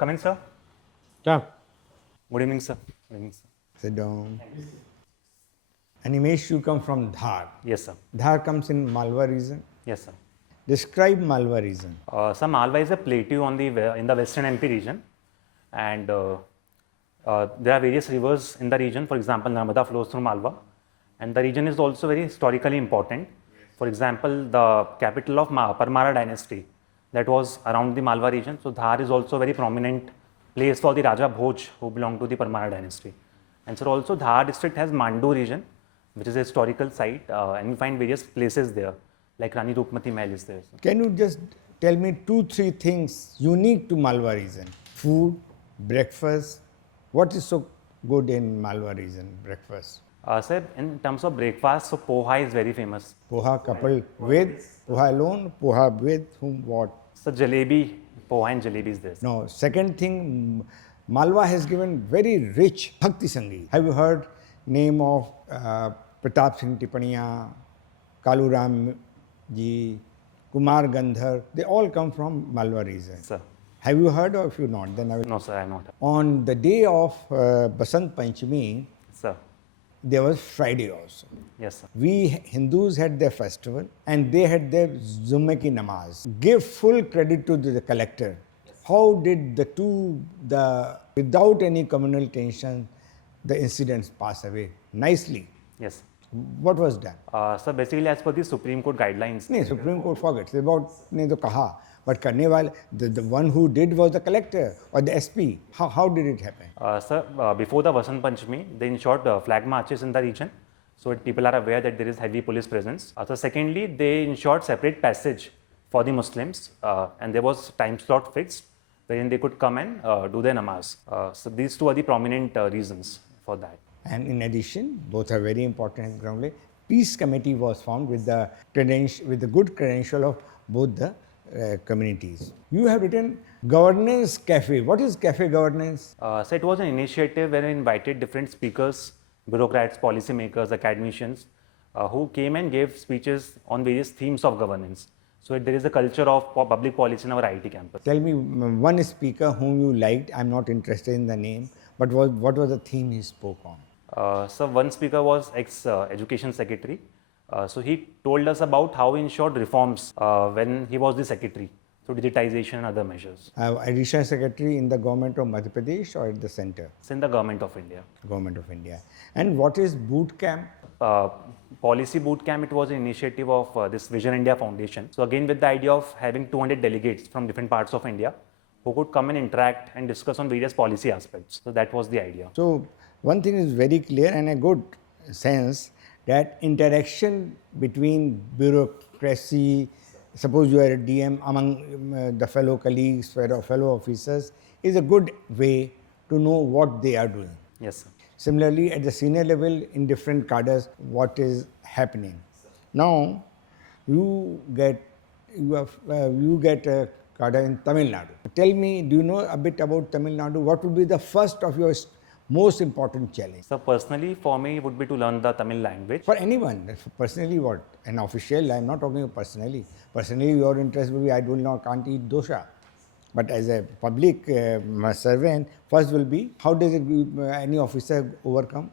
Come in, sir. Come. Good evening, sir. Good evening, sir. Sit down. Animesh, you come from Dhar. Yes, sir. Dhar comes in Malwa region. Yes, sir. Describe Malwa region. Sir, Malwa is a plateau in the western MP region, and there are various rivers in the region. For example, Narmada flows through Malwa, and the region is also very historically important. For example, the capital of Parmara dynasty that was around the Malwa region. So Dhar is also a very prominent place for the Raja Bhoj who belonged to the Parmara dynasty. And so also Dhar district has Mandu region, which is a historical site, and we find various places there, like Rani Rupmati Mahal is there. Can you just tell me 2-3 things unique to Malwa region? Food, breakfast. What is so good in Malwa region, breakfast? Sir, in terms of breakfast, so poha is very famous. Poha coupled with, poha alone, poha with whom, what? So jalebi, poha and jalebi is there. No, second thing, Malwa has given very rich Bhakti Sangeet. Have you heard name of Pratap Singh Tipaniya, Kaluram ji, Kumar Gandhar? They all come from Malwa region. Sir. Have you heard or if you not? Then I will. No, sir, I have not. On the day of Basant Panchami, Sir. there was Friday also. Yes, sir. We Hindus had their festival and they had their Jumme ki namaz. Give full credit to the collector. How did without any communal tension, the incidents pass away nicely? Yes. What was done? So basically, as per the Supreme Court guidelines. No, Supreme Court forgets about ne to kaha. But karne wale, the one who did was the collector or the SP. How did it happen? Sir, before the Vasant Panchami, they ensured flag marches in the region, so that people are aware that there is heavy police presence. So secondly, they ensured separate passage for the Muslims, and there was time slot fixed wherein they could come and do their namaz. So these two are the prominent reasons for that. And in addition, both are very important. Peace committee was formed with the good credential of both the communities. You have written governance cafe. What is cafe governance? So it was an initiative where we invited different speakers, bureaucrats, policymakers, academicians, who came and gave speeches on various themes of governance. So there is a culture of public policy in our IT campus. Tell me one speaker whom you liked. I'm not interested in the name, but what was the theme he spoke on? So one speaker was ex-education secretary. So he told us about how he ensured reforms when he was the secretary through digitization and other measures. Additional secretary in the government of Madhya Pradesh or at the center? It's in the government of India. Government of India. And what is boot camp? Policy boot camp, it was an initiative of this Vision India Foundation. So again, with the idea of having 200 delegates from different parts of India who could come and interact and discuss on various policy aspects. So that was the idea. So one thing is very clear and a good sense that interaction between bureaucracy, suppose you are a DM, among the fellow colleagues, fellow officers, is a good way to know what they are doing. Yes, sir. Similarly, at the senior level, in different cadres, what is happening. Now, you get a cadre in Tamil Nadu. Tell me, do you know a bit about Tamil Nadu? What would be the first of your most important challenge? So personally, for me, it would be to learn the Tamil language. For anyone, personally what? An official, I'm not talking personally. Personally, your interest will be, can't eat dosha. But as a public servant, first will be, how does any officer overcome?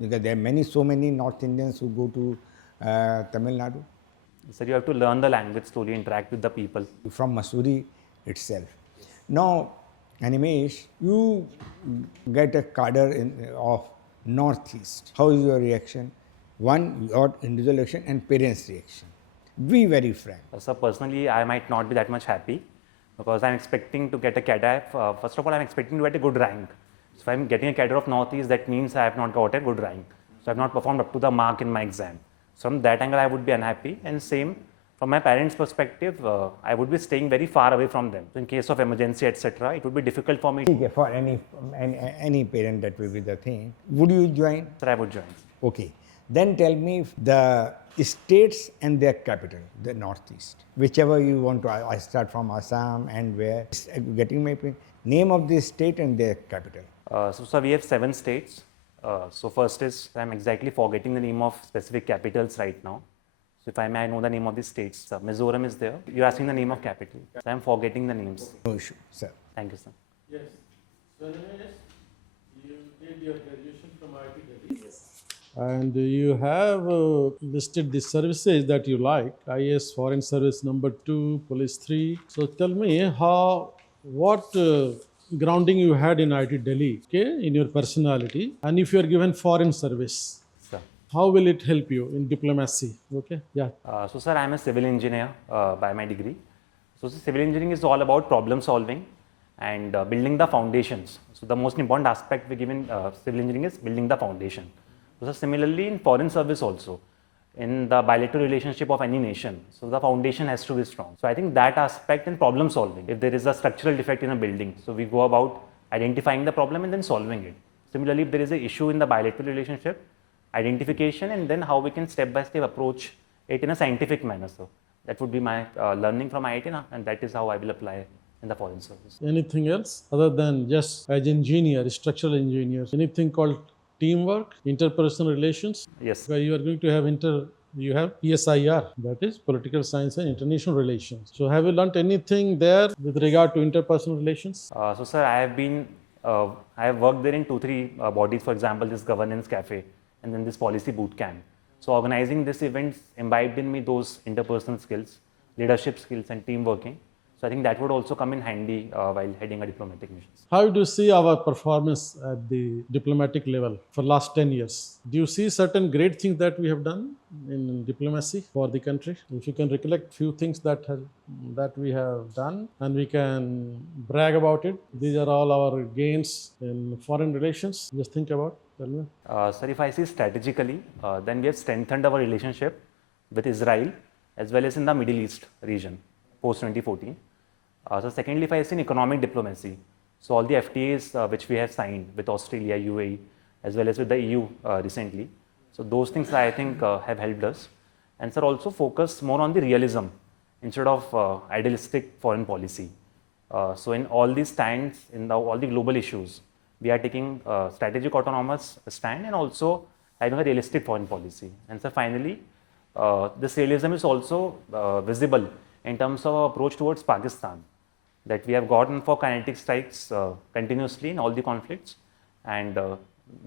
Because there are so many North Indians who go to Tamil Nadu. So you have to learn the language, slowly interact with the people. From Mussoorie itself. Now, Animesh, you get a cadre of Northeast. How is your reaction? One, your individual reaction and parents' reaction. Be very frank. So personally, I might not be that much happy because I'm expecting to get a cadre. First of all, I'm expecting to get a good rank. So if I'm getting a cadre of Northeast, that means I have not got a good rank. So I have not performed up to the mark in my exam. So from that angle, I would be unhappy. And same, from my parents' perspective, I would be staying very far away from them. So in case of emergency, etc., it would be difficult for me. For any parent, that will be the thing. Would you join? Sir, I would join. Okay. Then tell me the states and their capital, the Northeast. Whichever you want to, I start from Assam and where. Getting my name of the state and their capital. So we have 7 states. So first is, I'm exactly forgetting the name of specific capitals right now. So if I may know the name of the states. Mizoram is there. You're asking the name of capital. So I'm forgetting the names. No issue, sir. Thank you, sir. Yes. So, Animesh, you did your graduation from IIT Delhi. Yes. And you have listed the services that you like: IAS, Foreign Service number 2, Police 3. So, tell me what grounding you had in IIT Delhi, okay, in your personality, and if you are given Foreign Service, Sir. how will it help you in diplomacy? Okay, yeah. So, sir, I'm a civil engineer by my degree. So, civil engineering is all about problem solving and building the foundations. So, the most important aspect we give in civil engineering is building the foundation. So, similarly, in foreign service also, in the bilateral relationship of any nation, so the foundation has to be strong. So, I think that aspect in problem solving, if there is a structural defect in a building, so we go about identifying the problem and then solving it. Similarly, if there is an issue in the bilateral relationship, identification and then how we can step by step approach it in a scientific manner. So that would be my learning from IIT, and that is how I will apply in the foreign service. Anything else other than just as engineer, structural engineers? Anything called teamwork, interpersonal relations? Yes. Where you are going to have you have PSIR, that is political science and international relations. So have you learnt anything there with regard to interpersonal relations? So sir, I have worked there in 2-3 bodies. For example, this governance cafe and then this policy boot camp. So organizing this events imbibed in me those interpersonal skills, leadership skills, and team working. So I think that would also come in handy while heading a diplomatic mission. How do you see our performance at the diplomatic level for last 10 years? Do you see certain great things that we have done in diplomacy for the country? If you can recollect few things that we have done and we can brag about it, these are all our gains in foreign relations. Just think about, tell me. Sir, if I see strategically, then we have strengthened our relationship with Israel as well as in the Middle East region post 2014. So secondly, if I see in economic diplomacy, so all the FTAs which we have signed with Australia, UAE, as well as with the EU recently, so those things I think have helped us. And sir, also focus more on the realism instead of idealistic foreign policy. So in all these stands, in all the global issues, we are taking strategic autonomous stand and also having a realistic foreign policy. And so finally, this realism is also visible in terms of our approach towards Pakistan, that we have gotten for kinetic strikes continuously in all the conflicts, and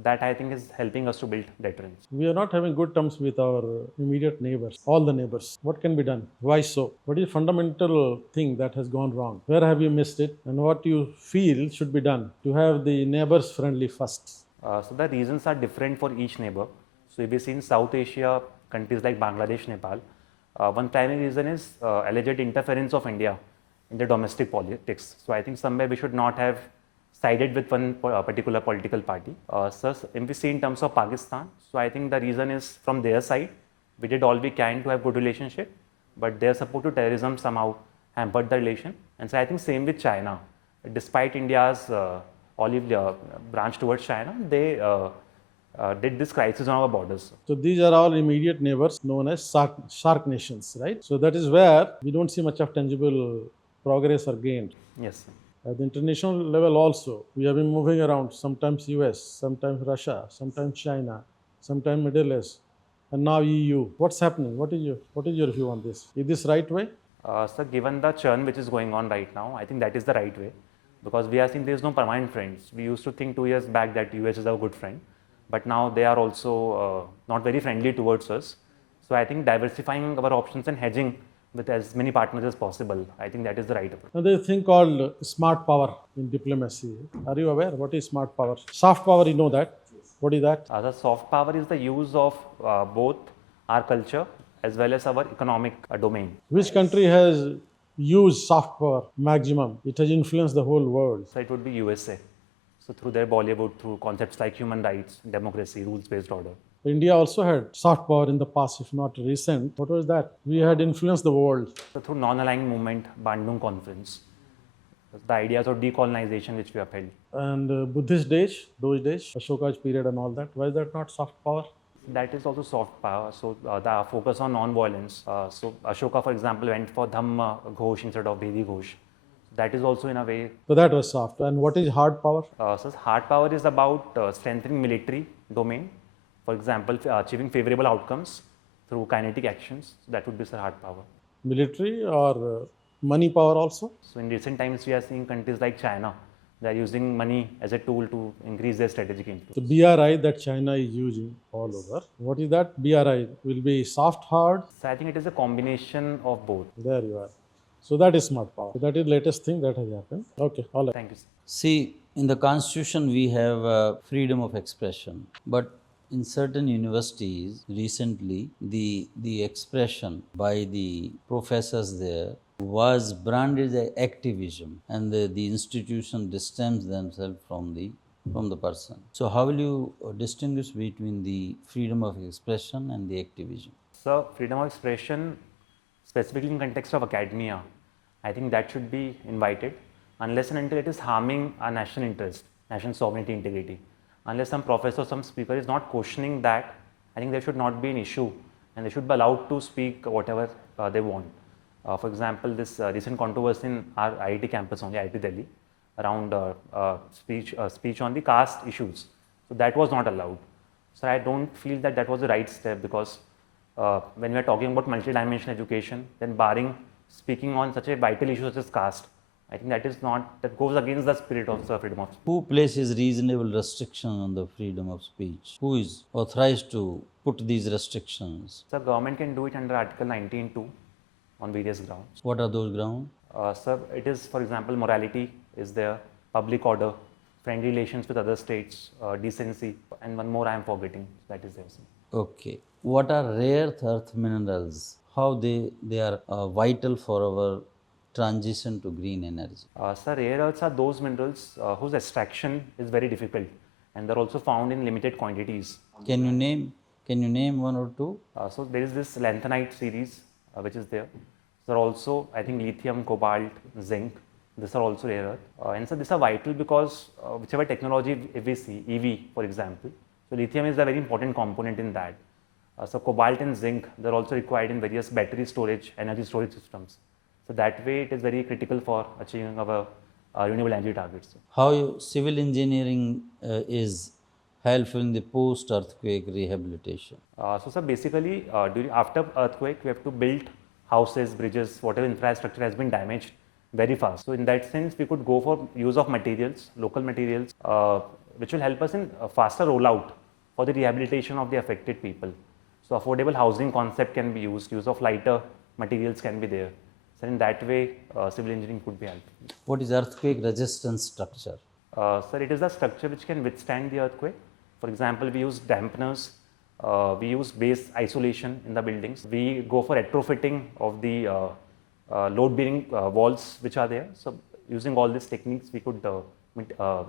that I think is helping us to build deterrence. We are not having good terms with our immediate neighbors, all the neighbors. What can be done? Why so? What is the fundamental thing that has gone wrong? Where have you missed it? And what you feel should be done to have the neighbors friendly first? So the reasons are different for each neighbor. So if we see in South Asia, countries like Bangladesh, Nepal, one primary reason is alleged interference of India in the domestic politics. So I think somewhere we should not have sided with one particular political party. So if we see in terms of Pakistan, so I think the reason is from their side, we did all we can to have good relationship, but their support to terrorism somehow hampered the relation. And so I think same with China. Despite India's olive branch towards China, they did this crisis on our borders. So these are all immediate neighbors known as shark nations, right? So that is where we don't see much of tangible progress or gain. Yes. At the international level also, we have been moving around, sometimes US, sometimes Russia, sometimes China, sometimes Middle East, and now EU. What's happening? What is your view on this? Is this right way? So given the churn which is going on right now, I think that is the right way, because we are seeing there is no permanent friends. We used to think 2 years back that US is our good friend, but now they are also not very friendly towards us. So I think diversifying our options and hedging with as many partners as possible, I think that is the right approach. Now there's a thing called smart power in diplomacy. Are you aware? What is smart power? Soft power, you know that. What is that? The soft power is the use of both our culture as well as our economic domain. Which country has used soft power maximum? It has influenced the whole world. So it would be USA. So through their Bollywood, through concepts like human rights, democracy, rules-based order. India also had soft power in the past, if not recent. What was that? We had influenced the world. So through non-aligned movement, Bandung Conference, the ideas of decolonization which we upheld. And Buddhist days, those days, Ashoka's period and all that. Why is that not soft power? That is also soft power. So the focus on non-violence. So Ashoka, for example, went for Dhamma Ghosh instead of Bedi Ghosh. That is also in a way. So that was soft. And what is hard power? So hard power is about strengthening military domain. For example, achieving favorable outcomes through kinetic actions. So that would be hard power. Military or money power also? So in recent times, we are seeing countries like China They are using money as a tool to increase their strategic influence. The BRI that China is using all over. What is that? BRI will be soft, hard. So I think it is a combination of both. There you are. So that is smart power. So that is latest thing that has happened. Okay, all right. Thank you, sir. See, in the constitution we have freedom of expression, but in certain universities recently the expression by the professors there was branded as activism, and the institution distanced themselves from the person. So how will you distinguish between the freedom of expression and the activism? So freedom of expression, specifically in context of academia, I think that should be invited unless and until it is harming our national interest, national sovereignty, integrity. Unless some professor or some speaker is not questioning that, I think there should not be an issue and they should be allowed to speak whatever they want. For example, this recent controversy in our IIT campus only, IIT Delhi, around speech on the caste issues. So that was not allowed. So I don't feel that that was the right step, because when we are talking about multidimensional education, then barring speaking on such a vital issue such as caste, I think that is not, that goes against the spirit of the freedom of speech. Who places reasonable restriction on the freedom of speech? Who is authorized to put these restrictions? So government can do it under Article 19(2) on various grounds. What are those grounds? Sir, it is, for example, morality is there, public order, friendly relations with other states, decency, and one more I am forgetting. That is there, sir. Okay. What are rare earth minerals? How they are vital for our transition to green energy? Sir, rare earths are those minerals whose extraction is very difficult, and they're also found in limited quantities. Can you name one or two? So there is this lanthanide series which is there. There are also, I think, lithium, cobalt, zinc. These are also rare earth. And so these are vital because whichever technology if we see, EV for example, so lithium is a very important component in that. So cobalt and zinc, they're also required in various battery storage, energy storage systems. So that way it is very critical for achieving our renewable energy targets. How civil engineering is helpful in the post-earthquake rehabilitation? So basically, after earthquake, we have to build houses, bridges, whatever infrastructure has been damaged very fast. So in that sense, we could go for use of materials, local materials, which will help us in faster rollout for the rehabilitation of the affected people. So affordable housing concept can be used, use of lighter materials can be there. So in that way, civil engineering could be helpful. What is earthquake resistant structure? Sir, it is a structure which can withstand the earthquake. For example, we use dampeners, we use base isolation in the buildings. We go for retrofitting of the load-bearing walls which are there. So using all these techniques, we could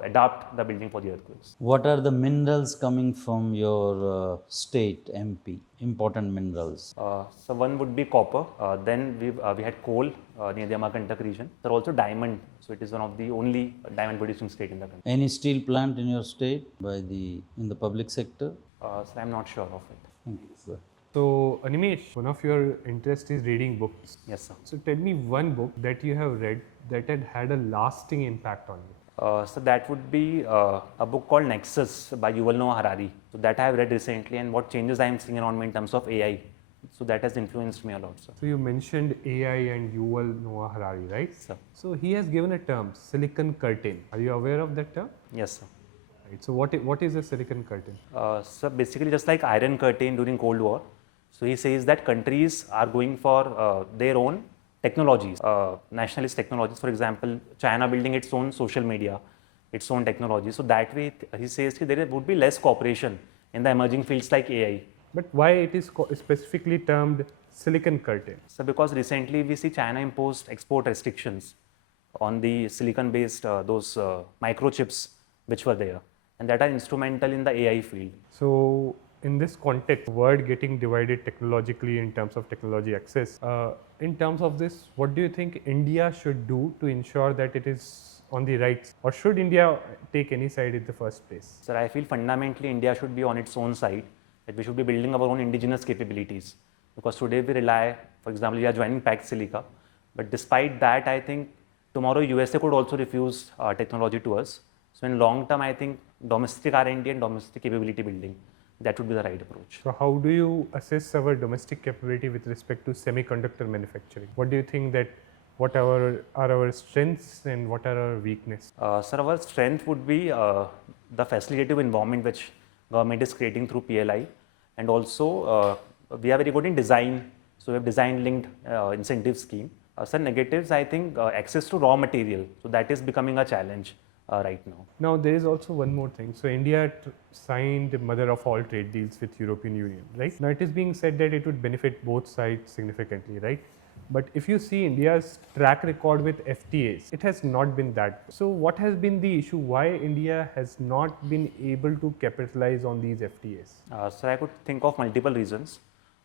adapt the building for the earthquakes. What are the minerals coming from your state, MP? Important minerals. So one would be copper. Then we had coal near the Amarkantak region. There are also diamond. So it is one of the only diamond producing state in the country. Any steel plant in your state in the public sector? So I'm not sure of it. Thank you, sir. So, Animesh, one of your interests is reading books. Yes, sir. So, tell me one book that you have read that had a lasting impact on you. So that would be a book called Nexus by Yuval Noah Harari. So that I have read recently, and what changes I am seeing around me in terms of AI. So that has influenced me a lot, sir. So, you mentioned AI and Yuval Noah Harari, right? Sir. So, he has given a term, silicon curtain. Are you aware of that term? Yes, sir. Right. So, what is a silicon curtain? So basically just like Iron Curtain during Cold War. So he says that countries are going for their own technologies, nationalist technologies. For example, China building its own social media, its own technology. So that way he says there would be less cooperation in the emerging fields like AI. But why it is specifically termed silicon curtain? So because recently we see China imposed export restrictions on the silicon based those microchips which were there, and that are instrumental in the AI field. So, in this context, world getting divided technologically in terms of technology access, in terms of this, what do you think India should do to ensure that it is on the right, or should India take any side in the first place? Sir, I feel fundamentally India should be on its own side, that we should be building our own indigenous capabilities, because today we rely, for example, we are joining Pact Silica, but despite that, I think tomorrow USA could also refuse technology to us. So in long term, I think domestic R&D and domestic capability building, that would be the right approach. So, how do you assess our domestic capability with respect to semiconductor manufacturing? What do you think that What are our strengths and what are our weaknesses? Sir, our strength would be the facilitative environment which government is creating through PLI, and also we are very good in design. So we have design linked incentive scheme. Sir, negatives, I think access to raw material. So that is becoming a challenge right now. Now there is also one more thing. So India signed the mother of all trade deals with European Union, right? Now it is being said that it would benefit both sides significantly, right? But if you see India's track record with FTAs, it has not been that. So what has been the issue? Why India has not been able to capitalize on these FTAs? So I could think of multiple reasons.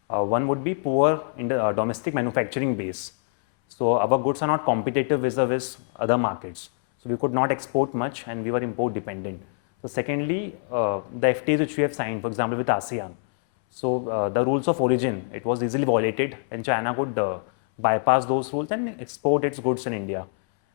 One would be poor in the domestic manufacturing base. So our goods are not competitive vis-a-vis other markets. So we could not export much and we were import dependent. So secondly, the FTAs which we have signed, for example, with ASEAN. So the rules of origin, it was easily violated and China could bypass those rules and export its goods in India.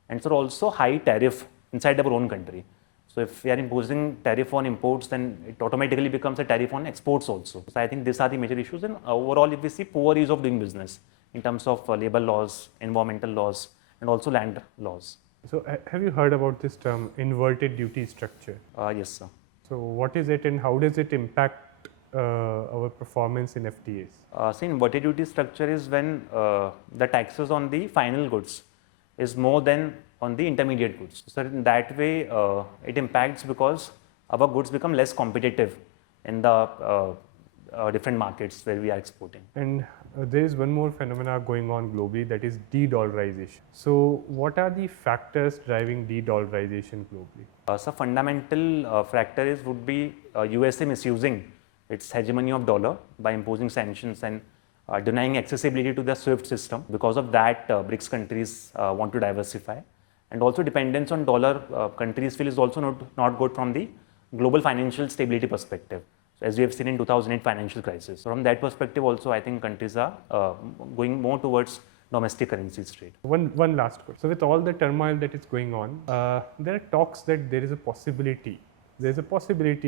And so also high tariff inside our own country. So if we are imposing tariff on imports, then it automatically becomes a tariff on exports also. So I think these are the major issues. And overall, if we see poor ease of doing business in terms of labor laws, environmental laws, and also land laws. So have you heard about this term inverted duty structure? Yes, sir. So what is it and how does it impact our performance in FTAs? See, inverted duty structure is when the taxes on the final goods is more than on the intermediate goods. So in that way, it impacts because our goods become less competitive in the different markets where we are exporting. And there is one more phenomena going on globally, that is de-dollarization. So what are the factors driving de-dollarization globally? So fundamental factor would be USA misusing its hegemony of dollar by imposing sanctions and denying accessibility to the SWIFT system. Because of that, BRICS countries want to diversify. And also dependence on dollar countries feel is also not good from the global financial stability perspective. So as we have seen in 2008 financial crisis. So from that perspective also, I think countries are going more towards domestic currencies trade. One last question. So with all the turmoil that is going on, there are talks that there is a possibility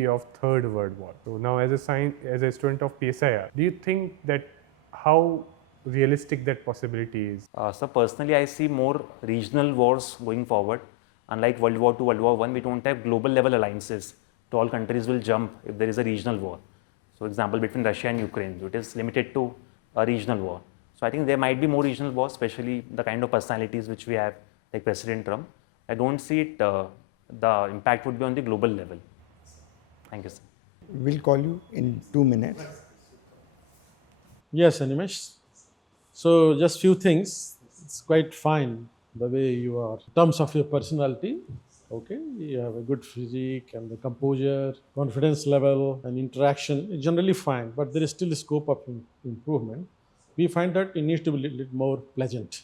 of third world war. So now as a student of PSIR, do you think that how realistic that possibility is? So personally, I see more regional wars going forward. Unlike World War II, World War I, we don't have global level alliances. So all countries will jump if there is a regional war. So example between Russia and Ukraine, it is limited to a regional war. So I think there might be more regional wars, especially the kind of personalities which we have, like President Trump. I don't see it, the impact would be on the global level. Thank you, sir. We'll call you in 2 minutes. Yes, Animesh. So just few things. It's quite fine the way you are. In terms of your personality, okay, you have a good physique and the composure, confidence level and interaction, generally fine, but there is still a scope of improvement. We find that it needs to be a little more pleasant.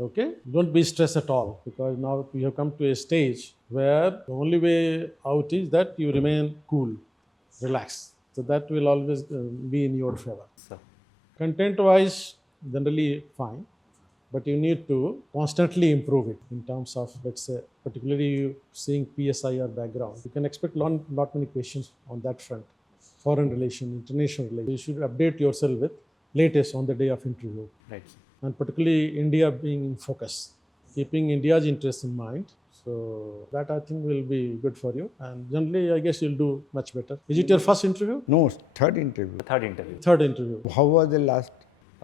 Okay, don't be stressed at all, because now we have come to a stage where the only way out is that you remain cool, relaxed. So that will always be in your favor. Sir. Content wise, generally fine, but you need to constantly improve it in terms of, let's say, particularly you seeing PSIR background. You can expect not many questions on that front. Foreign relation, international relation. You should update yourself with latest on the day of interview. Right. And particularly India being in focus, keeping India's interest in mind. So that I think will be good for you. And generally, I guess you'll do much better. Is it your first interview? No, third interview. The third interview. Third interview. How was the last?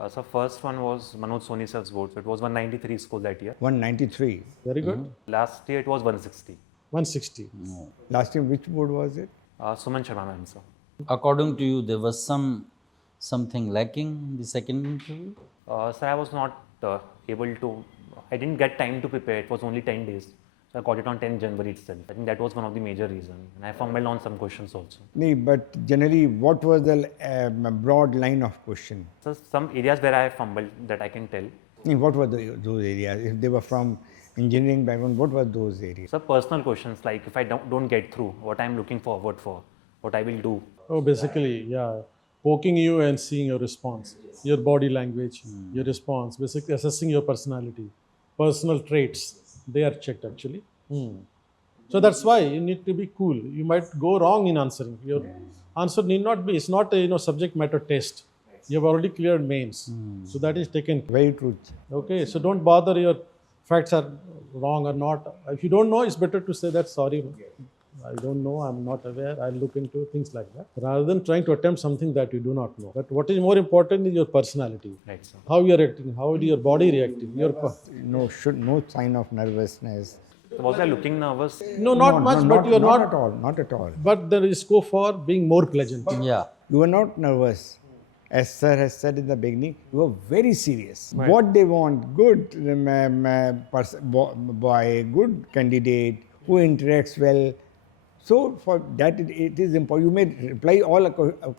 So first one was Manoj Soni sir's board. So it was 193 score that year. 193. Very good. Last year it was 160. 160. Last time, which board was it? Suman Sharma ma'am, sir. According to you, there was something lacking in the second interview? Sir, I was not able to, I didn't get time to prepare. It was only 10 days. So I got it on 10 January itself. I think that was one of the major reasons. And I fumbled on some questions also. No, but generally, what was the broad line of question? So some areas where I fumbled that I can tell. No, what were those areas? If they were from engineering background, what were those areas? So personal questions like if I don't get through, what I'm looking forward for, what I will do. Oh, basically, yeah. Poking you and seeing your response, your body language, your response, basically assessing your personality, personal traits, they are checked actually. So that's why you need to be cool. You might go wrong in answering. Your answer need not be, it's not a subject matter test. You have already cleared mains. So that is taken. Very truth. Okay, so don't bother your facts are wrong or not. If you don't know, it's better to say that sorry, I don't know, I'm not aware, I'll look into things like that. Rather than trying to attempt something that you do not know. But what is more important is your personality. Right, sir. How you are reacting, how is your body reacting. No sign of nervousness. So was I looking nervous? No, not much, but you are not not. at all. Not at all. But there is scope for being more pleasant. Yeah. You are not nervous. As sir has said in the beginning, you are very serious. What they want, good boy, good candidate who interacts well. So for that it is important. You may reply all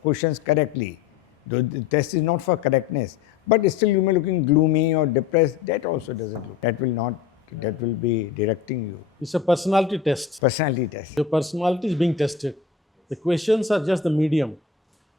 questions correctly. Though the test is not for correctness, but still you may looking gloomy or depressed. That also doesn't look. That will not. That will be directing you. It's a personality test. Personality test. Your personality is being tested. The questions are just the medium.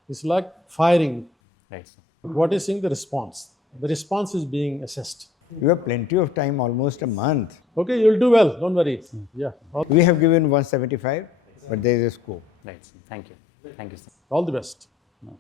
It's like firing. Right, sir. What is saying the response? The response is being assessed. You have plenty of time, almost a month. Okay, you'll do well. Don't worry. Yeah. We have given 175, but there is a scope. Right, sir. Thank you. Thank you, sir. All the best. Nice.